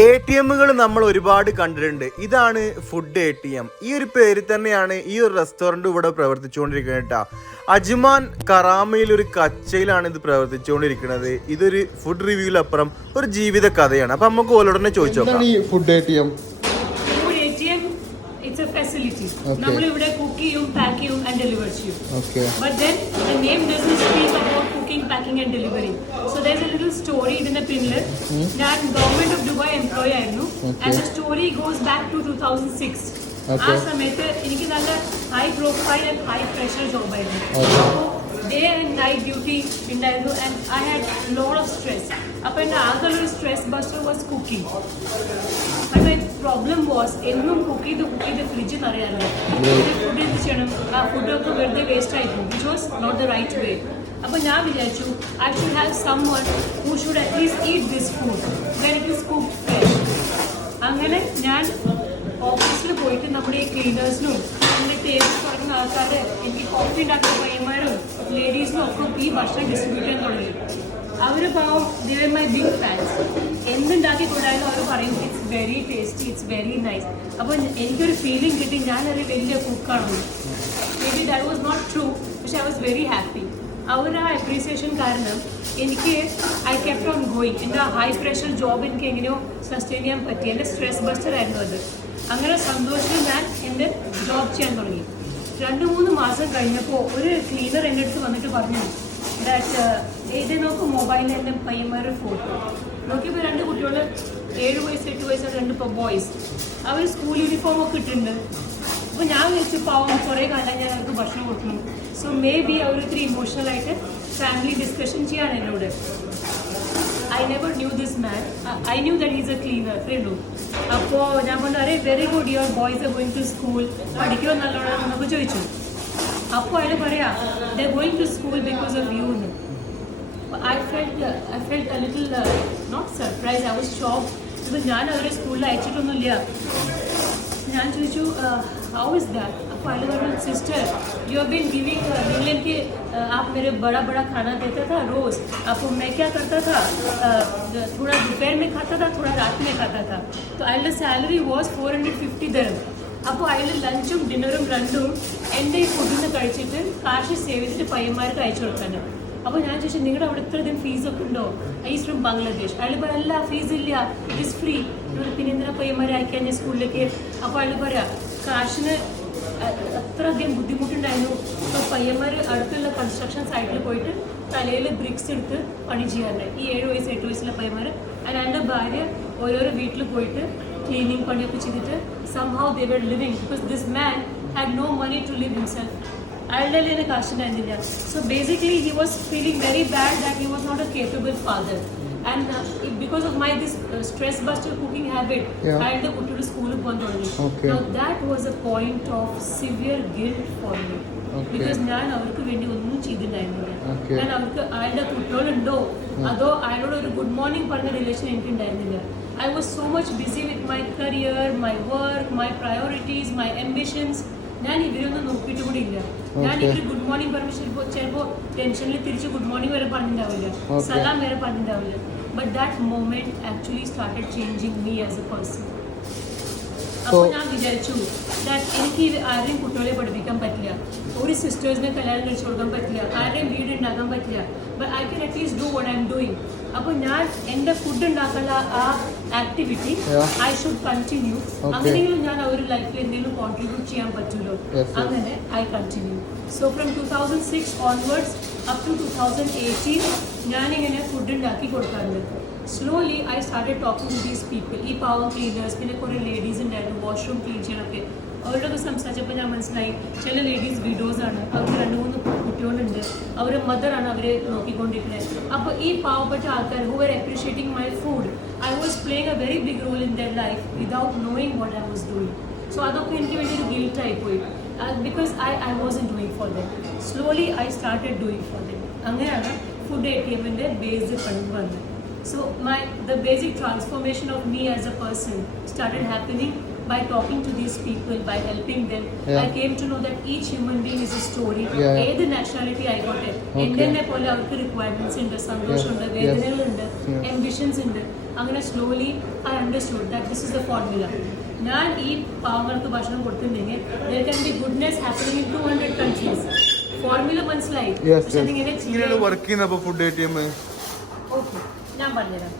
ATM-കൾ നമ്മൾ ഒരുപാട് കണ്ടിട്ടുണ്ട്. ഇതാണ് ഫുഡ് ATM. ഈ ഒരു പേര് തന്നെയാണ് ഈ ഒരു റെസ്റ്റോറൻറ്റ് ഇവിടെ പ്രവർത്തിച്ചുകൊണ്ടിരിക്കുന്നത് കേട്ടോ. അജ്മാൻ കറാമയിൽ ഒരു കച്ചയിലാണ് ഇത് പ്രവർത്തിച്ചുകൊണ്ടിരിക്കുന്നത്. ഇതൊരു ഫുഡ് റിവ്യൂവിലപ്പുറം ഒരു ജീവിത കഥയാണ്. അപ്പം നമുക്ക് ഓലോടനെ ചോദിച്ചു നോക്കാം. Food ATM it's a facility. നമ്മൾ ഇവിടെ കുക്ക് ചെയ്യും, പാക്ക് ചെയ്യും and deliver ചെയ്യും. But then the name doesn't speak about cooking, packing and delivering. So there's a little story ഇതിന്റെ പിന്നിൽ. ഞാൻ ഗവൺമെന്റ് ഓഫ് ദുബായ് എംപ്ലോയി ആയിരുന്നു. And the story goes back to 2006. ആ സമയത്ത് എനിക്ക് നല്ല high profile and high pressure job ആയിരുന്നു. Day and night duty ഉണ്ടായിരുന്നു. And I had lot of stress. അപ്പോൾ എൻ്റെ ആകെയുള്ള ഒരു സ്ട്രെസ് ബസ്റ്റർ വാസ് കുക്കിംഗ്. പക്ഷേ പ്രോബ്ലം വാസ് എന്നും കുക്ക് ചെയ്ത് ഫ്രിഡ്ജ് നിറയാറില്ല. ഫുഡ് എന്ത് ചെയ്യണം? ആ ഫുഡൊക്കെ വെറുതെ വേസ്റ്റ് ആയിരുന്നു. Which was not the right way. അപ്പോൾ ഞാൻ വിചാരിച്ചു I should have someone who should at least eat this food when it is cook fresh. അങ്ങനെ ഞാൻ ഓഫീസിൽ പോയിട്ട് നമ്മുടെ ഈ ക്ലീനേഴ്സിനും നമ്മുടെ ടേബിൾ തുടങ്ങുന്ന ആൾക്കാർ എനിക്ക് കോഫി ഉണ്ടാക്കുന്ന പയ്യന്മാരും ലേഡീസിനും ഒക്കെ ഈ ഭക്ഷണം ഡിസ്ട്രിബ്യൂട്ട് ചെയ്യാൻ തുടങ്ങി. അവർ പാവം ദേ മൈ ബിഗ് ഫാൻസ്. എന്തുണ്ടാക്കി കൊണ്ടായാലും അവർ പറയും it's very tasty, it's very nice. അപ്പോൾ എനിക്കൊരു ഫീലിംഗ് കിട്ടി ഞാനൊരു വലിയ കുക്കാണെന്ന്. Maybe that was not true, പക്ഷെ ഐ വാസ് വെരി ഹാപ്പി. അവർ ആ അപ്രീസിയേഷൻ കാരണം എനിക്ക് ഐ കെപ്റ്റ് ഓൺ ഗോയിങ്. എൻ്റെ ഹൈ പ്രഷർ ജോബ് എനിക്ക് എങ്ങനെയോ സസ്റ്റെയിൻ ചെയ്യാൻ പറ്റി. എൻ്റെ സ്ട്രെസ് ബസ്റ്റർ ആയിരുന്നു അത്. അങ്ങനെ സന്തോഷത്തിൽ ഞാൻ എൻ്റെ ജോബ് ചെയ്യാൻ തുടങ്ങി. 2-3 മാസം കഴിഞ്ഞപ്പോൾ ഒരു ക്ലീനർ എൻ്റെ അടുത്ത് വന്നിട്ട് പറഞ്ഞു ദാറ്റ് ഇത് നോക്കും മൊബൈലിൽ എൻ്റെ പയ്യന്മാരുടെ ഫോട്ടോ നോക്കിയപ്പോൾ 2 കുട്ടികൾ 7 വയസ്സ് 8 വയസ്സ് 2 ബോയ്സ്. അവർ സ്കൂൾ യൂണിഫോം ഒക്കെ ഇട്ടിട്ടുണ്ട്. അപ്പോൾ ഞാൻ വിളിച്ചു പാവം കുറേ കാലം ഞാൻ അവർക്ക് ഭക്ഷണം കൊടുക്കണം. സോ മേ ബി അവർ ഇത്തിരി ഇമോഷണലായിട്ട് ഫാമിലി ഡിസ്കഷൻ ചെയ്യാണ് എന്നോട്. I never knew this man. I knew that he's a cleaner, friend. അപ്പോൾ ഞാൻ പറഞ്ഞു അരെ very good your boys are going to school, പഠിക്കുമോ നല്ലോണം എന്നൊക്കെ ചോദിച്ചു. അപ്പോൾ അയാൾ പറയാം they going to school because of you എന്ന്. I felt a little not surprised, I was shocked. because ഞാൻ അവരെ സ്കൂളിൽ അയച്ചിട്ടൊന്നുമില്ല. ഞാൻ ചോദിച്ചു how is that? അപ്പോൾ അയാൾ പറഞ്ഞു sister you have been giving England के आप मेरे बड़ा बड़ा खाना देता था रोज़. आपको मैं क्या करता था थोड़ा दोपहर में खाता था थोड़ा रात में खाता था. तो अयाളുടെ സാലറി വാസ് 450 ദിർഹം. അപ്പോൾ അയാൾ ലഞ്ചും ഡിന്നറും രണ്ടും എൻ്റെ ഈ ഫുഡിൽ നിന്ന് കഴിച്ചിട്ട് കാശ് സേവ് ചെയ്തിട്ട് പയ്യന്മാർക്ക് അയച്ചു കൊടുക്കാനാണ്. അപ്പോൾ ഞാൻ ചോദിച്ചു നിങ്ങളുടെ അവിടെ ഇത്രയധികം ഫീസൊക്കെ ഉണ്ടോ? Is from Bangladesh. അയാൾ പറയാം അല്ല ഫീസ് ഇല്ല, ഇറ്റ് ഈസ് ഫ്രീ. പിന്നെ എന്തിനാ പയ്യന്മാരെ അയക്കാൻ ഞാൻ സ്കൂളിലേക്ക്? അപ്പോൾ അയാൾ പറയാം കാശിന് അത്രയധികം ബുദ്ധിമുട്ടുണ്ടായിരുന്നു. അപ്പോൾ പയ്യന്മാർ അടുത്തുള്ള കൺസ്ട്രക്ഷൻ സൈറ്റിൽ പോയിട്ട് തലയിൽ ബ്രിക്സ് എടുത്ത് പണി ചെയ്യാറുണ്ട്. ഈ 7 വയസ്സ് 8 വയസ്സുള്ള പയ്യന്മാർ. എൻ്റെ ഭാര്യ ഓരോരോ വീട്ടിൽ പോയിട്ട് ക്ലീനിങ് പണിയൊക്കെ ചെയ്തിട്ട് somehow they were living because this man had no money to live himself. അയാളുടെ കയ്യിൽ കാശുണ്ടായിരുന്നില്ല. So basically he was feeling very bad that he was not a capable father. And because of my this stress buster cooking habit, അയാളുടെ കുട്ടിയുടെ സ്കൂളിൽ പോകാൻ തുടങ്ങി. Now that was a point of severe guilt for me. Because ഞാൻ അവർക്ക് വേണ്ടി ഒന്നും ചെയ്തിട്ടുണ്ടായിരുന്നില്ല. ഞാൻ അവർക്ക് അയാളുടെ കുട്ടികളുണ്ടോ അതോ അയാളോട് ഒരു ഗുഡ് മോർണിംഗ് പറഞ്ഞ റിലേഷൻ എനിക്ക് ഉണ്ടായിരുന്നില്ല. I was so much busy with my career, my work, my priorities, my ambitions. ഞാൻ ഇവരൊന്നും നോക്കിയിട്ട് കൂടി ഇല്ല. ഞാൻ ഇവർ ഗുഡ് മോർണിംഗ് പറയുമ്പോൾ ചിലപ്പോൾ ടെൻഷനിൽ തിരിച്ച് ഗുഡ് മോർണിംഗ് വരെ പറഞ്ഞിട്ടുണ്ടാവില്ല, സലാം വരെ പറഞ്ഞിട്ടുണ്ടാവില്ല. But that moment actually started changing me as a person. അപ്പോൾ ഞാൻ വിചാരിച്ചു എനിക്ക് ആരുടെയും കുട്ടികളെ പഠിപ്പിക്കാൻ പറ്റില്ല, ഒരു സിസ്റ്റേഴ്സിനെ കല്യാണം കഴിച്ചു കൊടുക്കാൻ പറ്റില്ല, ആരുടെയും വീട് ഉണ്ടാക്കാൻ പറ്റില്ല. But I can at least do what I am doing. അപ്പോൾ ഞാൻ എൻ്റെ ഫുഡ് ഉണ്ടാക്കാനുള്ള ആ ആക്ടിവിറ്റി ഐ ഷുഡ് കണ്ടിന്യൂ. അങ്ങനെയെങ്കിലും ഞാൻ ഒരു ലൈഫിൽ എന്തെങ്കിലും കോൺട്രിബ്യൂട്ട് ചെയ്യാൻ പറ്റുമല്ലോ. അങ്ങനെ I continue. So from 2006 onwards up to 2018 ഞാനിങ്ങനെ ഫുഡ് ഉണ്ടാക്കി കൊടുക്കാറുണ്ട്. Slowly I started talking to these people. ഈ പാവം ക്ലീനേഴ്സ്, പിന്നെ കുറേ ലേഡീസ് ഉണ്ടായിരുന്നു വാഷ്റൂം ക്ലീൻ ചെയ്യണമൊക്കെ. അവരോടൊക്കെ സംസാരിച്ചപ്പോൾ ഞാൻ മനസ്സിലായി ചില ലേഡീസ് വിഡോസാണ്, അവർക്ക് 2-3 കുട്ടികളുണ്ട്, അവരെ മദറാണ് അവരെ നോക്കിക്കൊണ്ടിരിക്കുന്നത്. അപ്പോൾ ഈ പാവപ്പെട്ട ആൾക്കാർ who are appreciating my food, I was playing a very big role in their life without knowing what I was doing. So അതൊക്കെ എനിക്ക് വേണ്ടി ഒരു ഗിൽട്ടായി പോയി. Because I wasn't doing for them. Slowly I started doing for them. അങ്ങനെയാണ് food ATM-ൻ്റെ base കണ്ടു വന്നത്. So the basic transformation of me as a person started happening by talking to these people, by helping them, I came to know that each human being is a story. ഏത് nationality ആയിക്കോട്ടെ, എന്നെ പോലെ അവർക്ക് requirements ഉണ്ട്, സന്തോഷമുണ്ട്, വേദനകളുണ്ട്, ambitions ഉണ്ട്. അങ്ങനെ slowly I understood that this is the formula. ഞാൻ ഈ പാവങ്ങൾക്ക് ഭക്ഷണം കൊടുത്തിട്ടുണ്ടെങ്കിൽ there can be goodness happening in 200 countries. Formula മനസ്സിലായി. പക്ഷെ അതിങ്ങനെ വർക്ക് ചെയ്യുന്ന ഫുഡ് ATM. ഓക്കെ, ഞാൻ പറഞ്ഞുതരാം.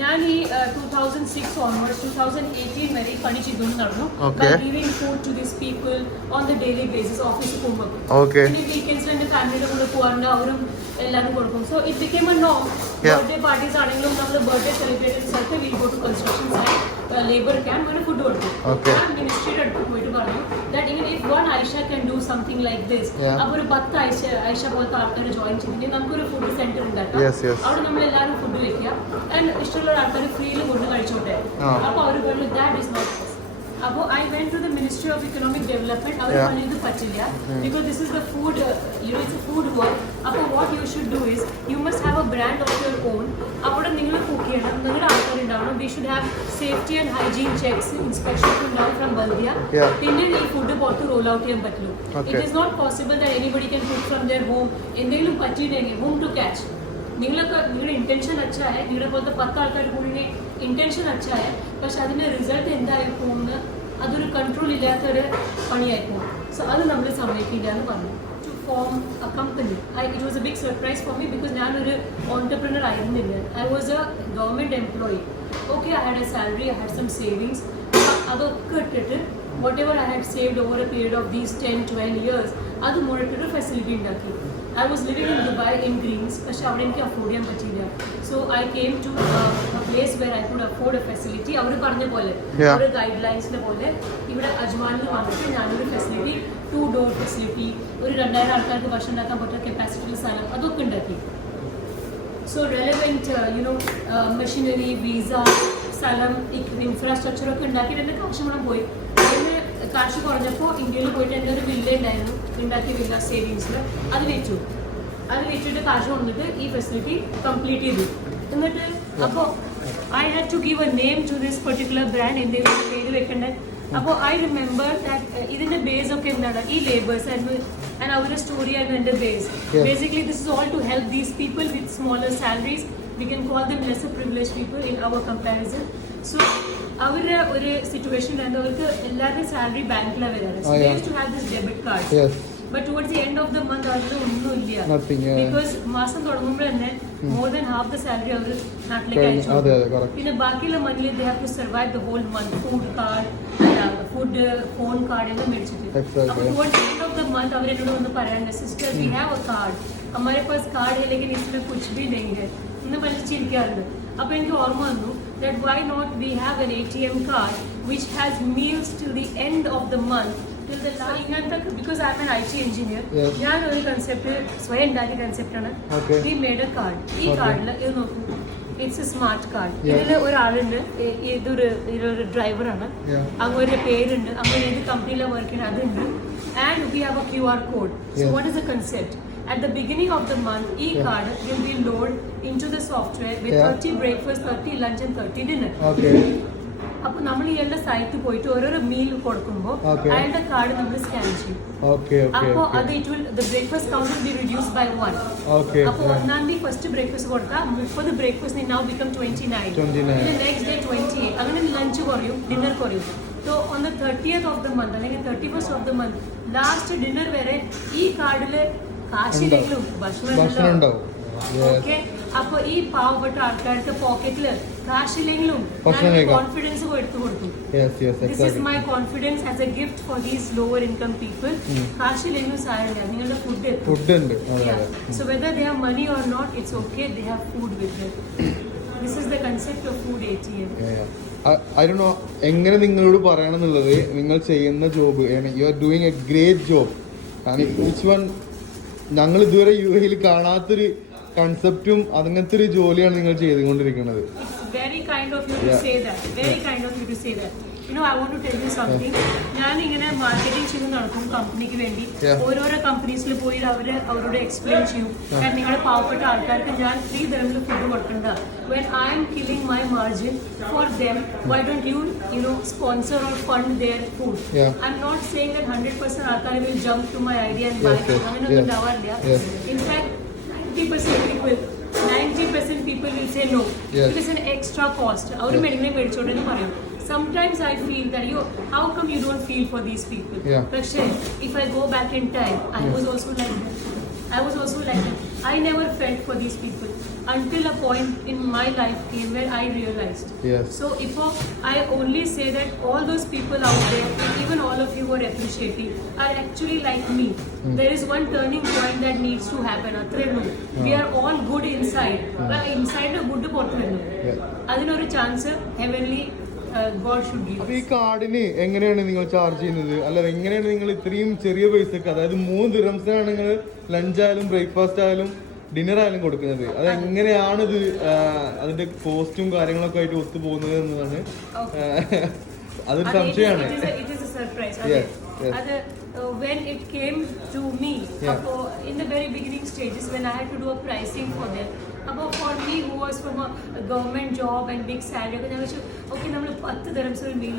ഞാൻ ഈ 2006 onwards 2018 വരെ പണി ചെയ്തുകൊണ്ട് നടന്നു. By giving food to these people on the daily basis, ഓഫീസിൽ പോകുമ്പോൾ. പിന്നെ വീക്കെൻഡ്സിൽ എൻ്റെ ഫാമിലിയുടെ കൂടെ പോകാറുണ്ട്, അവരും എല്ലാവരും കൊടുക്കും. സോ ഇറ്റ് ബിക്കേം എ നോം. ബർത്ത്ഡേ പാർട്ടീസ് ആണെങ്കിലും നമ്മൾ ബർത്ത്ഡേ സെലിബ്രേറ്റ് ചെയ്ത സ്ഥലത്ത് will go to construction site, labour camp, അങ്ങനെ ഫുഡ് കൊടുക്കും. ഞാൻ മിനിസ്ട്രിയുടെ അടുത്ത് പോയിട്ട് പറഞ്ഞു ദാറ്റ് ഇങ്ങനെ if one Aisha can do something like this, അപ്പോൾ ഒരു 10 ഐഷ പോലത്തെ ആൾക്കാർ ജോയിൻ ചെയ്തിട്ട് നമുക്കൊരു ഫുഡ് സെന്റർ ഉണ്ടാക്കാം. അവിടെ നമ്മൾ എല്ലാവരും ഫുഡ് വെക്കുക ആൻഡ് ഇഷ്ടമുള്ള ആൾക്കാർ ഫ്രീയിൽ ഫുഡ് കഴിച്ചോട്ടെ. അപ്പോൾ അവർ പറഞ്ഞു ദാറ്റ് ഈസ് നോട്ട്. അപ്പോൾ I went to the ministry of economic development. അവർ പറഞ്ഞു ഇത് പറ്റില്ല, because this is the food, it's a food work. അപ്പോൾ what you should do is you must have a brand of your own. അവിടെ നിങ്ങൾ cook ചെയ്യണം, നിങ്ങളുടെ ആൾക്കാരുണ്ടാവണം. We should have safety and hygiene checks, inspection ഉണ്ടാവും from ബൽദിയ. പിന്നെ ഈ ഫുഡ് പുറത്ത് റോൾ ഔട്ട് ചെയ്യാൻ പറ്റുള്ളൂ. It is not possible that anybody can cook from their home. എന്തെങ്കിലും പറ്റിയില്ലെങ്കിൽ ഹോം ടു ക്യാച്ച്. നിങ്ങളൊക്കെ നിങ്ങളുടെ ഇൻറ്റൻഷൻ അച്ചായ, നിങ്ങളെ പോലത്തെ 10 ആൾക്കാർ കൂടി ഇൻറ്റൻഷൻ അച്ചായ, പക്ഷെ അതിൻ്റെ റിസൾട്ട് എന്തായി പോകുന്നത് അതൊരു കൺട്രോൾ ഇല്ലാത്തൊരു പണിയായി പോകും. സോ അത് നമ്മൾ സമ്മതിക്കില്ല എന്ന് പറഞ്ഞു. To form a company, it was a big surprise for me, because ഞാനൊരു ഓൺടർപ്രണർ ആയിരുന്നില്ല. I was a government employee. Okay, I had a salary, I had some savings. അതൊക്കെ ഇട്ടിട്ട് whatever I had saved over a period of these 10-12 years അത് മുഴുവൻ facility ഉണ്ടാക്കി. I was living in Dubai in Greens, പക്ഷെ അവിടെ എനിക്ക് afford ചെയ്യാൻ പറ്റിയില്ല. So I came to a place where I could afford a facility. അവർ പറഞ്ഞ പോലെ ഒരു ഗൈഡ് ലൈൻസിനെ പോലെ ഇവിടെ അജ്മാനിൽ വന്നിട്ട് ഞാനൊരു ഫെസിലിറ്റി, 2 door ഫെസിലിറ്റി, ഒരു 2000 ആൾക്കാർക്ക് ഭക്ഷണം ഉണ്ടാക്കാൻ പറ്റുന്ന കപ്പാസിറ്റിയുള്ള സ്ഥലം അതൊക്കെ ഉണ്ടാക്കി. സോ റെലവെൻറ്റ് മെഷീനറി, വിസ, സ്ഥലം, ഇൻഫ്രാസ്ട്രക്ചറൊക്കെ ഉണ്ടാക്കിയിട്ട് എൻ്റെ കാശ് മുഴുവൻ പോയി. അതിന് കാശ് കുറഞ്ഞപ്പോൾ ഇന്ത്യയിൽ പോയിട്ട് എൻ്റെ ഒരു വില്ല ഉണ്ടായിരുന്നു, ഉണ്ടാക്കിയ വില്ല സേവിങ്സിൽ. അത് വെച്ചിട്ട് കാശ് കൊണ്ടിട്ട് ഈ ഫെസിലിറ്റി കംപ്ലീറ്റ് ചെയ്തു. എന്നിട്ട് അപ്പോൾ I had to give a name to this particular brand. എന്തെങ്കിലും പേര് വെക്കണ്ടേ. അപ്പോൾ ഐ റിമെമ്പർ ദാറ്റ് ഇതിൻ്റെ ബേസ് ഒക്കെ എന്താണ്, ഈ ലേബേഴ്സ് ആയിരുന്നു ആൻഡ് അവരുടെ സ്റ്റോറി ആയിരുന്നു എൻ്റെ base. Basically this is all to help these people with smaller salaries. We can call them lesser privilege people in our comparison. So അവരുടെ ഒരു സിറ്റുവേഷൻ ആയിരുന്നു, അവർക്ക് എല്ലാവരുടെയും സാലറി ബാങ്കിലാണ് വരാറ്. So they used to have this debit card. But towards the end of the month അവർക്ക് ഒന്നുമില്ല. Because മാസം തുടങ്ങുമ്പോൾ തന്നെ more than half the salary അവർ നാട്ടിലേക്ക് അയച്ചു. പിന്നെ ബാക്കിയുള്ള മന്തിൽ they have to survive the whole month. Food card, food, phone card എല്ലാം മേടിച്ചിട്ട്. അപ്പോൾ towards the end of the month അവരെന്നോട് വന്ന് പറയാനുണ്ട്, sister we have a card, हमारे पास कार्ड है लेकिन इसमें कुछ भी नहीं है എന്ന് പറഞ്ഞ് ചിരിക്കാറുണ്ട്. അപ്പോൾ എനിക്ക് ഓർമ്മ വന്നു that why not we have an ATM card which has meals till the end of the month, till the last. ഇങ്ങനത്തെ, because I am an IT engineer, ഞാൻ ഒരു കൺസെപ്റ്റ് സ്വയം ഉണ്ടാക്കിയ കൺസെപ്റ്റാണ്. we made a card. ഈ കാർഡിൽ ഇത് നോക്കൂ, it's A smart card. ഇതിൽ ഒരാളുണ്ട്, ഇതൊരു ഡ്രൈവറാണ്, അങ്ങൊരു പേരുണ്ട്, അങ്ങനെ ഏത് കമ്പനിയിലാണ് വർക്ക് ചെയ്യുന്നത് അതുണ്ട്, and we have A QR code. So what is the concept? At the beginning of the month, e-card will be loaded into the software with 30 breakfast, 30 lunch and 30 dinner. അപ്പോൾ നമ്മൾ ഇയാളുടെ സൈറ്റിൽ പോയിട്ട് ഓരോരോ മീൽ കൊടുക്കുമ്പോൾ അയാളുടെ കാർഡ് നമ്മൾ scan ചെയ്യും. അപ്പോൾ അത് the breakfast count will be reduced by 1. അപ്പോൾ ഒന്നാം തീയതി ഫസ്റ്റ് ബ്രേക്ക്ഫാസ്റ്റ് കൊടുത്താൽ 30 ബ്രേക്ക്ഫാസ്റ്റ് now become 29. പിന്നെ നെക്സ്റ്റ് ഡേ 28. അങ്ങനെ ലഞ്ച് കുറയും, ഡിന്നർ കുറയും. So on the 30th of the month അല്ലെങ്കിൽ 31st of the month last dinner വരെ ഈ കാർഡിൽ കാശില്ലെങ്കിലും ഭക്ഷണം ഉണ്ടാവും. ഓക്കെ, അപ്പോൾ ഈ പാവപ്പെട്ട ആൾക്കാർക്ക് പോക്കറ്റിൽ കാശില്ലെങ്കിലും കോൺഫിഡൻസ് എടുത്തു കൊടുക്കും. This is my confidence as a gift for these lower income people. കാശില്ലെങ്കിലും സാരമില്ല, നിങ്ങളുടെ ഫുഡ് ഉണ്ട്. So whether they have money or not, it's okay, they have food with them. This is the concept of food ATM. I don't know എങ്ങനെ നിങ്ങളോട് പറയണമെന്നുള്ളത്. നിങ്ങൾ ചെയ്യുന്ന job, you are doing a great job. Which one ഞങ്ങൾ ഇതുവരെ UAE കാണാത്തൊരു കൺസെപ്റ്റും അങ്ങനത്തെ ഒരു ജോലിയാണ് നിങ്ങൾ ചെയ്തുകൊണ്ടിരിക്കുന്നത്. Very kind of you to say that. Very kind of you to say that. I want to tell you something. ഞാൻ ഇങ്ങനെ മാർക്കറ്റിംഗ് ചെയ്ത് നടക്കും കമ്പനിക്ക് വേണ്ടി. ഓരോരോ കമ്പനീസിൽ പോയി അവരോട് എക്സ്പ്ലെയിൻ ചെയ്യും. കാരണം നിങ്ങളുടെ പാവപ്പെട്ട ആൾക്കാർക്ക് ഞാൻ 3 dirhamൽ ഫുഡ് കൊടുക്കണ്ട. When I am killing my margin for them, why don't you sponsor or fund their food? I'm not saying that 100% ആൾക്കാർ will jump to my idea and buy. അങ്ങനെയൊന്നും ഉണ്ടാവാറില്ല. In fact, 90% people will say no. It is an extra cost. അവർ medical മേടിച്ചോണ്ടെന്ന് പറയും. Sometimes I feel that how come you don't feel for these people? പക്ഷേ if I go back in time, I was also like that. I never felt for these people until a point in my life came where I realized. So if I only say that all those people out there, even all of you who are appreciating, are actually like me. There is one turning point that needs to happen. We are all good inside. Inside a good portfolio. Adinore chance heavenly God should give. അപ്പൊ ഈ കാർഡിന് എങ്ങനെയാണ് നിങ്ങൾ charge ചെയ്യുന്നത്? അല്ല എങ്ങനെയാണ് നിങ്ങൾ ഇത്രയും ചെറിയ പൈസക്ക്, അതായത് 3 ദിർഹംസിനാണ് നിങ്ങൾ ലഞ്ച് ആയാലും ബ്രേക്ക്ഫാസ്റ്റ് ആയാലും ഡിന്നർ ആയാലും കൊടുക്കുന്നത്? അത് എങ്ങനെയാണിത് അതിന്റെ കോസ്റ്റും കാര്യങ്ങളൊക്കെ ആയിട്ട് ഒത്തു പോകുന്നത് എന്നതാണ് അതൊരു സംശയമാണ്. When it came to me, in the very beginning stages, when I had to do a pricing for them, for me who was from a government job and big salary, okay, we 10 dirhams a meal,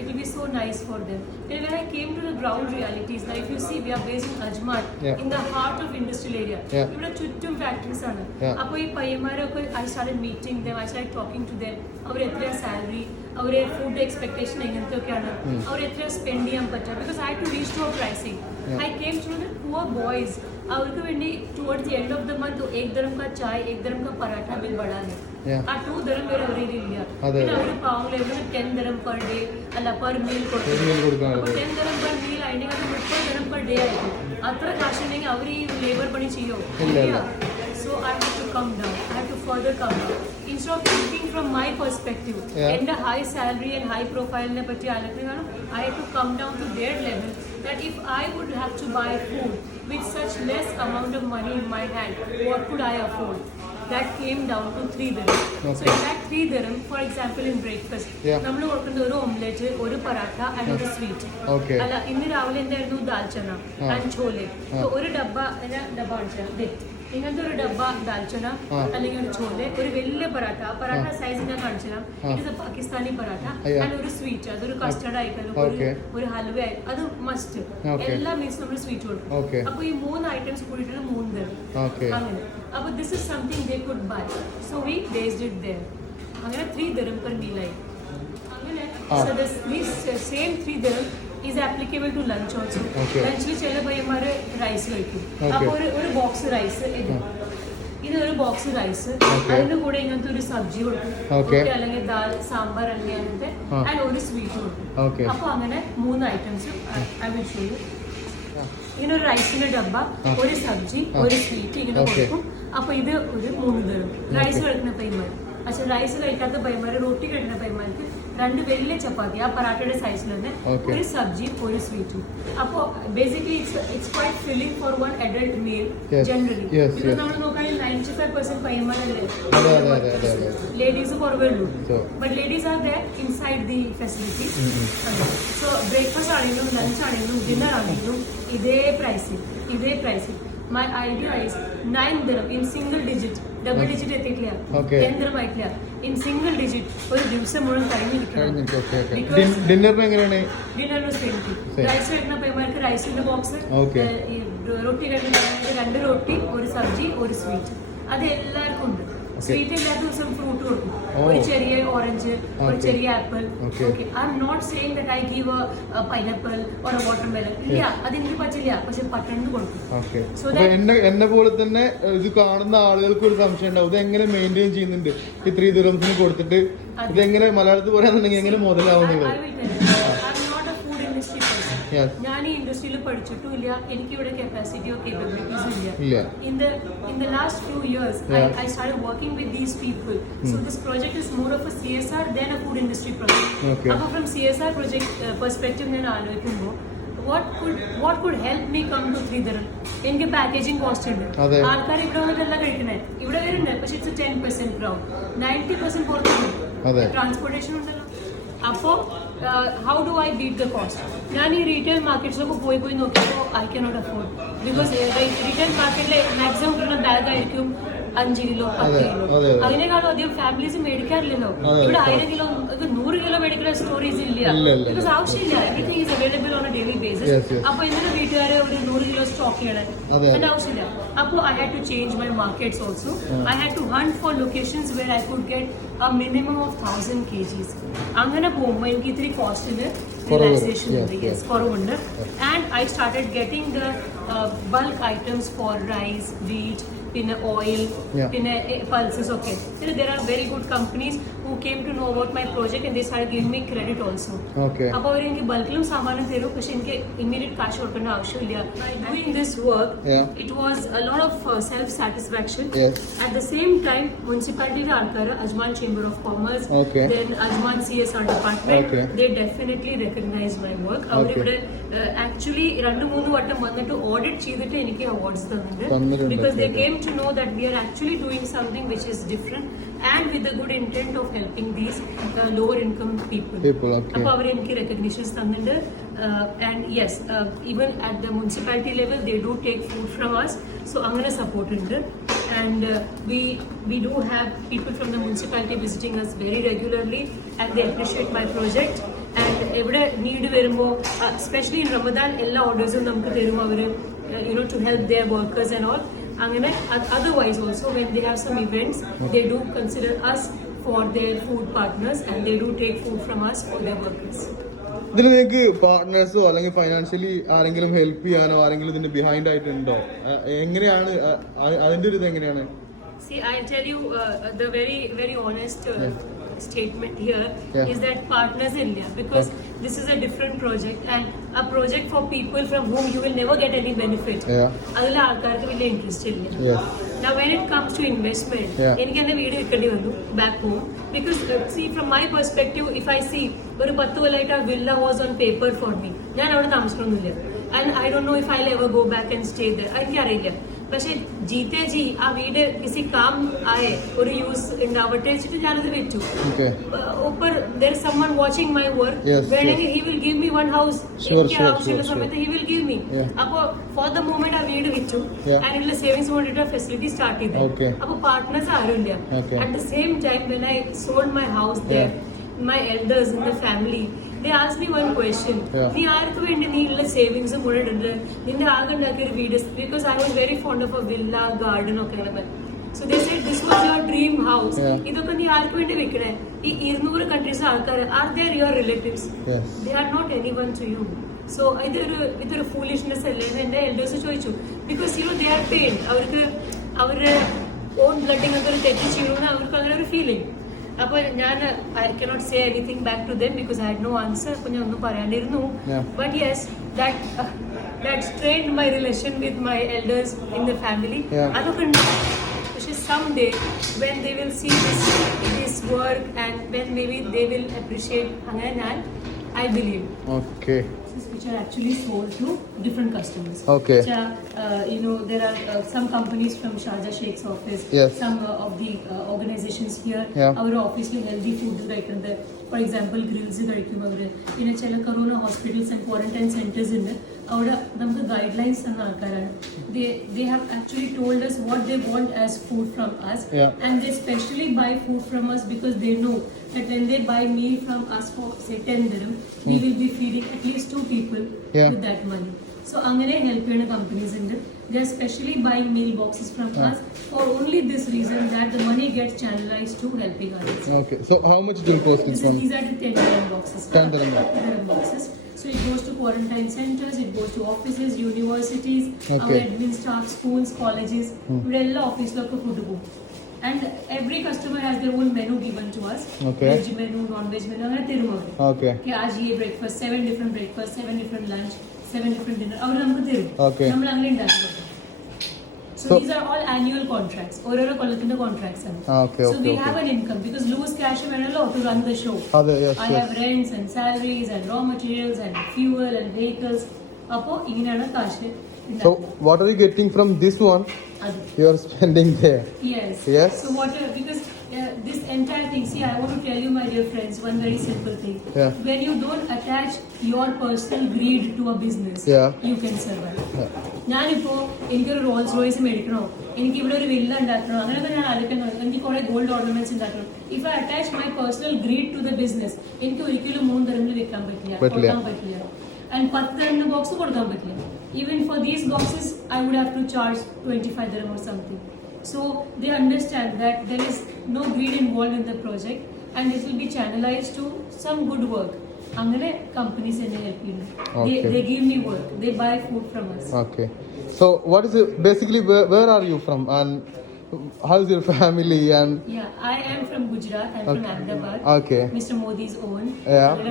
it will be so nice for them. Then when I came to the ground realities, that if you see, we are based in Ajman, in the heart of industrial area. Here are chuttum factories. I started meeting them, I started talking to them. Our salary, our food expectation, our spend because I had to reach to a pricing. I came to the poor boys. Towards the end of the month, 1 dirham ka chai, 1 dirham ka paratha bill bada hai. 2 dirham mere avare liya. Then avare paavle 10 dirham per day, alla per meal kodukku. 10 dirham per meal aine ka 30 dirham per day aitu. Atra cash nenge avare labor pani cheyo. So I had to come down. I had to further come down. Instead of thinking from my perspective, and a high salary and high profile ne patti alakkana, I had to come down to their level. That if I would have to buy food with such less amount of money in my hand, what could I afford? That came down to 3 dirham. So in that 3 dirham, for example, in breakfast, namlu kodukkunna oru omelette, oru paratha and oru sweet. Alla innu ravile endairunnu dal chana and chole. So oru dabba ancha ഇങ്ങനത്തെ ഒരു ഡബ്ബ ദാൽച്ചന അല്ലെങ്കിൽ ഒരു ചോലെ, ഒരു വലിയ paratha size ഞാൻ കാണിച്ചു തരാം. It is A Pakistani paratha and ഒരു സ്വീറ്റ്, അതൊരു കസ്റ്റർഡ് ആയിക്കല്ലോ, ഒരു ഹൽവ, അത് മസ്റ്റ്. എല്ലാം മീൻസ് നമ്മൾ സ്വീറ്റ് കൊടുക്കും. അപ്പൊ ഈ 3 ഐറ്റംസ് കൂടിയിട്ട് 3 dirham അങ്ങനെ. അപ്പൊ this is something they could buy. So we based it there. അങ്ങനെ 3 dirham per meal ആയി. അങ്ങനെ so this same 3 dirham is applicable to lunch also. Lunch with ചില പയ്യന്മാര് റൈസ് കഴിക്കും. അപ്പൊ ഒരു ബോക്സ് റൈസ് ഇതൊരു ബോക്സ് റൈസ്, അതിന്റെ കൂടെ ഇങ്ങനത്തെ ഒരു സബ്ജി കൊടുക്കും, അല്ലെങ്കിൽ ദാൽ സാമ്പാർ അല്ലെങ്കിൽ അങ്ങനത്തെ, ആൻഡ് ഒരു സ്വീറ്റ് കൊടുക്കും. അപ്പൊ അങ്ങനെ 3 items I will show you. ഇങ്ങനെ ഒരു റൈസിന്റെ ഡബ്ബ, ഒരു സബ്ജി, ഒരു സ്വീറ്റ് ഇങ്ങനെ കൊടുക്കും. അപ്പൊ ഇത് ഒരു 3 dirham. റൈസ് കഴിക്കുന്ന പയ്യന്മാർ, പക്ഷെ റൈസ് കഴിക്കാത്ത പയ്യന്മാര്, റൊട്ടി കഴിക്കുന്ന പയ്യന്മാർക്ക് 2 വലിയ ചപ്പാത്തി ആ പറാട്ടയുടെ സൈസിൽ തന്നെ, ഒരു സബ്ജി, ഒരു സ്വീറ്റും. അപ്പോ basically it's quite filling for one adult meal generally. Because നമ്മൾ നോക്കുകയാണെങ്കിൽ 95% പയ്യന്മാരല്ലേ, ലേഡീസ് കുറവേ ഉള്ളൂ. But ladies are there inside the facility. So breakfast ആണെങ്കിലും ലഞ്ച് ആണെങ്കിലും ഡിന്നർ ആണെങ്കിലും ഇതേ പ്രൈസിൽ. My idea is 9 dirham in single digit. Double digit എത്തിയിട്ടില്ല, 10 dirham ആയിട്ടില്ല, in single digit ഒരു ദിവസം മുഴുവൻ കഴിഞ്ഞിരിക്കണം. ഡിന്നറിന് എങ്ങനെയാണ്? ഡിന്നറിന് സെയിം. റൈസ് കഴിക്കുന്ന പയ്യന്മാർക്ക് റൈസിന്റെ ബോക്സ്, റൊട്ടി കഴിക്കുന്ന 2 റൊട്ടി, ഒരു സബ്ജി, ഒരു സ്വീറ്റ്. അത് എല്ലാവർക്കും ഉണ്ട്. സ്വീറ്റ് ഇല്ലാത്ത ദിവസം ഫ്രൂട്ട് കൊടുക്കും, ഒരു ചെറിയ ഓറഞ്ച്, ഒരു ചെറിയ apple. I am not saying that I give a pineapple or a watermelon. ഇല്ല, അതെനിക്ക് പറ്റില്ല, പക്ഷെ പട്ടണന്ന് കൊടുക്കും. എന്നെ പോലെ തന്നെ ഇത് കാണുന്ന ആളുകൾക്ക് ഒരു സംശയം ഉണ്ടാവും, ഇത് എങ്ങനെ മെയിൻറ്റെയിൻ ചെയ്യുന്നുണ്ട്? ഈ 3 dirhamsന് കൊടുത്തിട്ട് ഇതെങ്ങനെ മലയാളത്തിൽ പറയാന്നുണ്ടെങ്കിൽ എങ്ങനെ മുതലാവുന്നത്? ഞാൻ ഈ ഇൻഡസ്ട്രിയിൽ പഠിച്ചിട്ടുമില്ല, എനിക്കിവിടെ കപ്പാസിറ്റിയോ കേപ്പബിലിറ്റീസോ ഇല്ല. In the last few years, I started working with these people. So this project is more of a CSR than a food industry project. അപ്പോൾ from CSR project perspective ഞാൻ ആലോചിക്കുമ്പോൾ what could help me come to 3 dirham? എനിക്ക് packaging cost ഉണ്ട്. ആൾക്കാർ ഇവിടെ വന്നിട്ടല്ല കഴിക്കണേ, ഇവിടെ വരുന്നുണ്ട്, പക്ഷെ ഇറ്റ്സ് 10% ക്രൗഡ്, 90% പുറത്തുണ്ട്. ട്രാൻസ്പോർട്ടേഷൻ ഉണ്ടല്ലോ. അപ്പോൾ how do I beat the cost? ഞാൻ ഈ റീറ്റെയിൽ മാർക്കറ്റ്സിലൊക്കെ പോയി നോക്കിയപ്പോൾ I cannot afford because retail മാർക്കറ്റിലെ മാക്സിമം കിട്ടുന്ന ബാഗ് ആയിരിക്കും 5 കിലോ 10 കിലോ അതിനേക്കാളും അധികം ഫാമിലീസ് മേടിക്കാറില്ലല്ലോ. ഇവിടെ 1000 കിലോ 100 കിലോ മേടിക്കുന്ന സ്റ്റോറീസ് ഇല്ല, ബിക്കോസ് ആവശ്യമില്ല. Everything is available on A daily basis. അപ്പൊ എന്തിനാ വീട്ടുകാരെ ഒരു 100 കിലോ സ്റ്റോക്ക് ചെയ്യണേ? അതിന്റെ ആവശ്യമില്ല. അപ്പോൾ I had to change my markets also. I had to hunt for locations where I could get a minimum of 1000 kgs. അങ്ങനെ പോകുമ്പോൾ എനിക്ക് ഇത്തിരി കോസ്റ്റിന് റിലാക്സേഷൻ ഉണ്ട്, യെസ് കുറവുണ്ട്. And I started getting the bulk items for rice, wheat, പിന്നെ oil, പിന്നെ pulses ഒക്കെ. പിന്നെ there are very good companies who came to know about my project and they started giving me credit also. അപ്പോൾ അവർ എനിക്ക് ബൾക്കിലും സാമാനം തരും, പക്ഷെ എനിക്ക് immediate കാശ് കൊടുക്കേണ്ട ആവശ്യമില്ല. Doing this work, it was a lot of self satisfaction. At the same time, municipality ആൾക്കാർ, Ajman Chamber of Commerce, then Ajman CSR department, they definitely recognize my work. അവരിവിടെ ആക്ച്വലി 2-3 വട്ടം വന്നിട്ട് ഓഡിറ്റ് ചെയ്തിട്ട് എനിക്ക് awards തന്നിട്ടുണ്ട്, because they came to know that we are actually doing something which is different and with the good intent of helping these lower income people. അപ്പോൾ അവർ എനിക്ക് recognitions തന്നിട്ടുണ്ട്. And yes, even at the municipality level they do take food from us, so അങ്ങനെ support ഉണ്ട്. And we do have people from the municipality visiting us very regularly and they appreciate my project. And എവിടെ need വരുമ്പോൾ, especially in Ramadan, എല്ലാ ഓർഡേഴ്സും നമുക്ക് തരും അവർ, to help their workers and all. അങ്ങനെ otherwise also when they have some events, they do consider us for their food partners and they do take food from us for their workers. ഇതിൽ നിങ്ങൾക്ക് പാർട്ട്നേഴ്സോ അല്ലെങ്കിൽ financially ആരെങ്കിലും help ചെയ്യാനോ ആരെങ്കിലും ഇതിന്റെ behind ആയിട്ടുണ്ടോ? എങ്ങനെയാണ് അതിന്റെ ഒരു ഇത് എങ്ങനെയാണ്? See, I'll tell you the very, very honest statement here is that partners in India, because this is a different project and a project for people from whom you will never get any benefit. അതിൽ ആൾക്കാർക്ക് വലിയ interest ഇല്ല. Now when it comes to investment, എനിക്ക് എന്റെ വീട് വിൽക്കേണ്ടി വന്നു back home, because see from my perspective, if I see ഒരു 10 കൊല്ലമായിട്ട് ആ villa was on paper for me, ഞാൻ അവിടെ താമസിക്കണമെന്നില്ല. And I don't know if I'll ever go back and stay there. എനിക്കറിയില്ല. പക്ഷെ ജീത്തെ ജി ആ വീട് കിസി കാം ആയെ, ഒരു യൂസ് ഉണ്ടാവട്ടെ വെച്ചിട്ട് ഞാനത് വെച്ചു. ഊപ്പർ there is someone watching my work, വേണമെങ്കിൽ he will give me one house, എനിക്ക് ആവശ്യമുള്ള സമയത്ത് he will give me. അപ്പൊ for the moment ആ വീട് വെച്ചു and ഇതിലെ സേവിങ്സ് കൊണ്ടിട്ട് ഫെസിലിറ്റി സ്റ്റാർട്ട് ചെയ്തു. അപ്പൊ പാർട്ട്നേഴ്സ് ആരുമില്ല. At the same time when I sold my house there, my elders in the family, they asked me one question. നീ ആർക്ക് വേണ്ടി നീ ഉള്ള സേവിങ്സ് മുഴുവൻ ഉണ്ട്, നിന്റെ ആകെ ഉണ്ടാക്കിയ ഒരു വീട്, because I was very fond of a villa, garden ഒക്കെ. So they said this was your dream house. ഇതൊക്കെ നീ ആർക്ക് വേണ്ടി വെക്കണേ? ഈ 200 കൺട്രീസ് ആൾക്കാർ, are they your relatives? They are not anyone to you. So ഇതൊരു foolishness അല്ലേ എന്ന് എന്റെ എൽഡേഴ്സ് ചോദിച്ചു. Because they are paid. അവർക്ക് അവരുടെ ഓൺ ബ്ലഡിങ് ഒക്കെ ഒരു തെറ്റ് ചെയ്യണമെന്ന് അവർക്ക് അങ്ങനെ ഒരു ഫീലിംഗ്. അപ്പോൾ ഞാൻ I cannot say anything back to them because I had no answer. അപ്പോൾ ഞാൻ ഒന്നും പറയാണ്ടിരുന്നു. But yes, that strained my relation with my elders in the family. അതൊക്കെ ഉണ്ട്. പക്ഷെ someday when they will see this work and when maybe they will appreciate, അങ്ങനെ ഞാൻ I believe. Okay. Which are actually sold to different customers. Okay. Which are, there are some companies from Sharjah Sheikh's office. Some of the organizations here. Our office will healthy food കഴിക്കുന്നത്. For example, grills കഴിക്കും അവർ. പിന്നെ ചില corona hospitals and quarantine centres ഉണ്ട്. അവിടെ നമുക്ക് guide lines തന്ന ആൾക്കാരാണ്. They have actually told us what they want as food from us. And they specially buy food from us because they know that when they buy meal from us for say 10 dirham, we will be feeding at least 2 people with that money. So അങ്ങനെ help ചെയ്യുന്ന companies ഉണ്ട്. They are specially buying meal boxes from us for only this reason that the money gets channelized to helping others. Okay. So how much it will cost this one? These are the 10 dirham boxes. 10 dirham boxes. So it goes to quarantine centers, it goes to offices, universities, our admin staff, schools, colleges. ഇവിടെ എല്ലാ ഓഫീസിലൊക്കെ food പോകും. And every customer has their own menu given to us. Veg menu, non-veg menu, അങ്ങനെ തരും അവർ. Okay, आज ये breakfast, 7 different breakfast, 7 different lunch, 7 different dinner. അവർ നമുക്ക് തരും. നമ്മൾ അങ്ങനെ ഉണ്ടാക്കി കൊടുക്കും. So these are all annual contracts. ഓരോരോ കൊല്ലത്തിന്റെ contracts ആണ്. So we have an income because loose cash വേണമല്ലോ to run the show. I have rents and salaries and raw materials and fuel and vehicles. അപ്പോൾ ഇങ്ങനെയാണ് കാശ്. So what are you getting from this one? You are spending there. Yes. So what? Because this entire thing, see, I want to tell you, my dear friends, one very simple thing. Yeah. When you don't attach your personal greed to a business, Yeah. you can survive. Yeah. ഞാനിപ്പോൾ എനിക്കൊരു Rolls Royce മേടിക്കണോ, എനിക്ക് ഇവിടെ ഒരു villa ഉണ്ടാക്കണോ, അങ്ങനെയൊക്കെ ഞാൻ ആലോചിക്കുന്നത്. എനിക്ക് കുറെ ഗോൾഡ് ഓർണമെന്റ്സ് ഉണ്ടാക്കണം. If I attach my personal greed to the business, എനിക്ക് ഒരിക്കലും 3 തരങ്ങളിൽ വെക്കാൻ പറ്റില്ല, കൊടുക്കാൻ പറ്റില്ല. ആൻഡ് 10 തരങ്ങളുടെ ബോക്സ് കൊടുക്കാൻ പറ്റില്ല. Even for these boxes I would have to charge 25 dirham or something. So they understand that there is no greed involved in the project and this will be channelized to some good work. അങ്ങനെ companies എന്നെ help ചെയ്യുന്നു. They give me work. They buy food from us. Okay. So what is it basically? Where are you from and how is your family and? Yeah, I am from Gujarat. I'm from Ahmedabad. Okay. Mr. Modi's own. Yeah.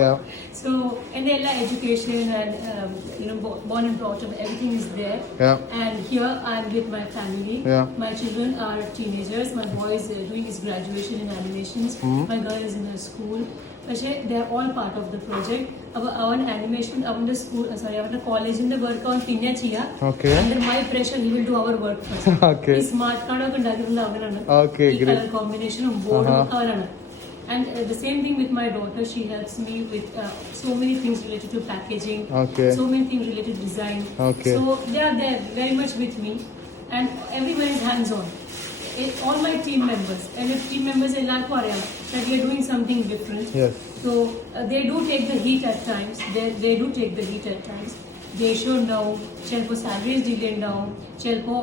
Yeah. So and the education and born and brought up, everything is there. Yeah. And here I'm with my family. Yeah. My children are teenagers. My boy is doing his graduation in animations. My girl is in her school. പക്ഷേ they are all part of the project. അവൻ animation അവന്റെ school അവന്റെ കോളേജിന്റെ work അവൻ പിന്നെ ചെയ്യാം. Okay. Under my pressure he will do our work first. Okay. ഈ smart card ഒക്കെ ഉണ്ടാക്കിയിട്ടുള്ള അവനാണ്. Okay, ഈ great. കളർ കോമ്പിനേഷനും ബോർഡും അവനാണ്. And the same thing with my daughter. She helps me with so many things related to packaging. Okay. So many things related to design. Okay. So they are there very much with me, and everyone is hands-on. All my team members and if team members എല്ലാവർക്കും അറിയാം that we are doing something different. Yes. So they do take the heat at times. They do take the heat at times. They should know. ചിലപ്പോൾ salaries delay ഉണ്ടാവും. ചിലപ്പോൾ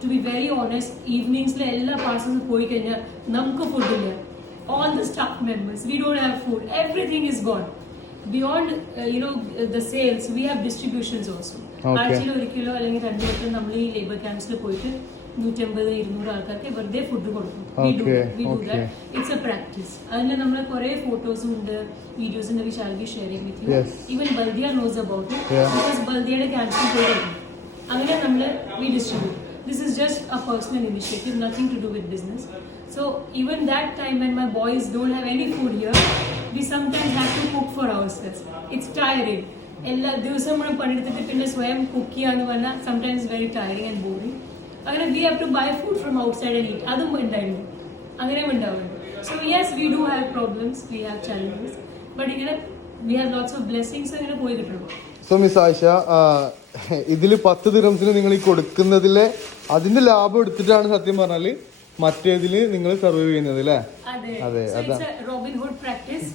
to be very honest, ഈവനിങ്സിലെ എല്ലാ പാർട്സും പോയി കഴിഞ്ഞാൽ നമുക്ക് ഫുഡില്ല. All the staff members, we don't have food. Everything is gone. Beyond the sales, we have distributions also. ആഴ്ചയിൽ 1 kilo അല്ലെങ്കിൽ 2 kilo നമ്മൾ ഈ ലേബർ ക്യാമ്പ്സിൽ പോയിട്ട് 150-200 ആൾക്കാർക്ക് വെറുതെ ഫുഡ് കൊടുക്കും. We do that. It's a practice. അതിന് നമ്മൾ കുറെ ഫോട്ടോസും ഉണ്ട്, വീഡിയോസ് ഉണ്ട്, which I'll be sharing with you. Yes. Even Baldia knows about it. Because Baldiയുടെ ക്യാമ്പ്സിൽ പോയി അങ്ങനെ നമ്മൾ we distribute. This is just a personal initiative, nothing to do with business. So even that time when my boys don't have any food here, we sometimes have to cook for ourselves. It's tiring. എല്ലാ ദിവസവും നമ്മൾ പണിയെടുത്തിട്ട് പിന്നെ സ്വയം cook ചെയ്യാന്ന് പറഞ്ഞാൽ sometimes very tiring and boring. അങ്ങനെ we have to buy food from outside and eat. അതും ഉണ്ടായിരുന്നു, അങ്ങനെ ഉണ്ടാവുന്നുണ്ട്. So yes, we do have problems, we have challenges, but ഇങ്ങനെ we have lots of blessings അങ്ങനെ പോയി കിട്ടുള്ളൂ. സോ മിസ് ആയിഷ, ഇതിൽ 10 ദിറംസിന് നിങ്ങൾ ഈ കൊടുക്കുന്നതിലെ അതിന്റെ ലാഭം എടുത്തിട്ടാണ് സത്യം പറഞ്ഞാല് മറ്റേതില് നിങ്ങൾ സർവൈവ് ചെയ്യുന്നത് അല്ലേ? അതെ. So it's a Robin Hood practice.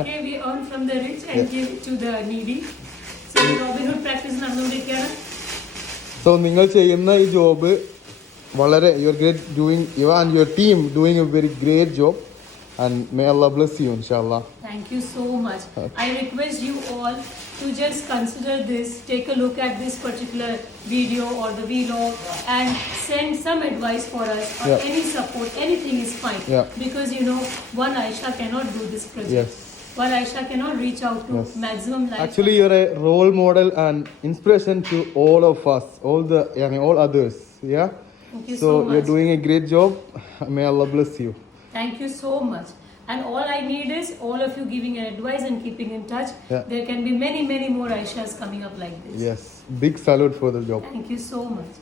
Okay, we earn from the rich and give to the needy. So Robin Hood practice നടന്നുകൊണ്ടിരിക്കുകയാണ്. സോ നിങ്ങൾ ചെയ്യുന്ന ഈ ജോബ് വളരെ you and your team doing a very great job and may Allah bless you inshallah. Thank you so much. I request you all to just consider this, take a look at this particular video or the vlog and send some advice for us or any support, anything is fine. Because one Aisha cannot do this project. Yes. One Aisha cannot reach out to maximum life. Actually you're a role model and inspiration to all of us, all others. Yeah. Thank you so so much. You're doing a great job. May Allah bless you. Thank you so much. And all I need is all of you giving an advice and keeping in touch. There can be many more Aishas coming up like this. Yes. Big salute for the job. Thank you so much.